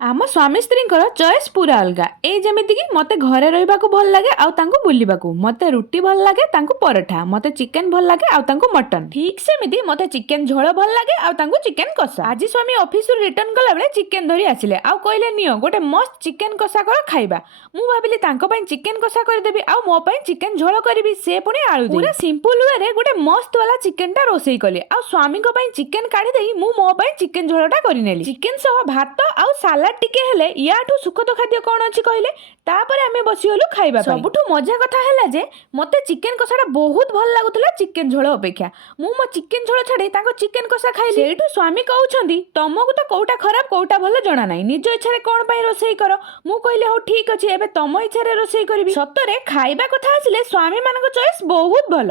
ଆମ ସ୍ୱାମୀ ସ୍ତ୍ରୀଙ୍କର ଚଏସ୍ ପୁରା ଅଲଗା। ଏଇ ଯେମିତିକି ମୋତେ ଘରେ ରହିବାକୁ ଭଲ ଲାଗେ ଆଉ ତାଙ୍କୁ ବୁଲିବାକୁ, ମୋତେ ରୁଟି ଭଲ ଲାଗେ ତାଙ୍କୁ ପରଠା, ମୋତେ ଚିକେନ ଭଲ ଲାଗେ ଆଉ ତାଙ୍କୁ ମଟନ। ଠିକ୍ ସେମିତି ମୋତେ ଚିକେନ ଝୋଳ ଭଲ ଲାଗେ ଆଉ ତାଙ୍କୁ ଚିକେନ କଷା। ଆଜି ସ୍ୱାମୀ ଅଫିସରୁ ରିଟର୍ନ କଲାବେଳେ ଚିକେନ ଧରି ଆସିଲେ ଆଉ କହିଲେ ନିଅ ଗୋଟେ ମସ୍ତ ଚିକେନ କଷା କର ଖାଇବା। ମୁଁ ଭାବିଲି ତାଙ୍କ ପାଇଁ ଚିକେନ କଷା କରିଦେବି ଆଉ ମୋ ପାଇଁ ଚିକେନ ଝୋଳ କରିବି, ସେ ପୁଣି ଆଳୁ ଦେଇ। ପୁରା ସିମ୍ପଲ ୱେରେ ଗୋଟେ ମସ୍ତ ବାଲା ଚିକେନଟା ରୋଷେଇ କଲି ଆଉ ସ୍ୱାମୀଙ୍କ ପାଇଁ ଚିକେନ କାଢି ଦେଇ ମୁଁ ମୋ ପାଇଁ ଚିକେନ ଝୋଳଟା କରିନେଲି। ଚିକେନ ସହ ଭାତ ଆଉ ସାଲାଡ ଟିକେ ହେଲେ ୟାଠୁ ସୁଖଦ ଖାଦ୍ୟ କଣ ଅଛି କହିଲେ? ତାପରେ ଆମେ ବସିଗଲୁ ଖାଇବା ପାଇଁ। ସବୁଠୁ ମଜା କଥା ହେଲା ଯେ ମୋତେ ଚିକେନ କଷାଟା ବହୁତ ଭଲ ଲାଗୁଥିଲା ଚିକେନ ଝୋଳ ଅପେକ୍ଷା। ମୁଁ ମୋ ଚିକେନ ଝୋଳ ଛାଡି ତାଙ୍କ ଚିକେନ କଷା ଖାଇଲି। ସେଇଠୁ ସ୍ୱାମୀ କହୁଛନ୍ତି ତମକୁ ତ କୋଉଟା ଖରାପ କୋଉଟା ଭଲ ଜଣା ନାହିଁ, ନିଜ ଇଚ୍ଛାରେ କଣ ପାଇଁ ରୋଷେଇ କର। ମୁଁ କହିଲି ହଉ ଠିକ୍ ଅଛି, ଏବେ ତମ ଇଚ୍ଛାରେ ରୋଷେଇ କରିବି। ସତରେ ଖାଇବା କଥା ଆସିଲେ ସ୍ୱାମୀ ମାନଙ୍କ ଚଏସ୍ ବହୁତ ଭଲ।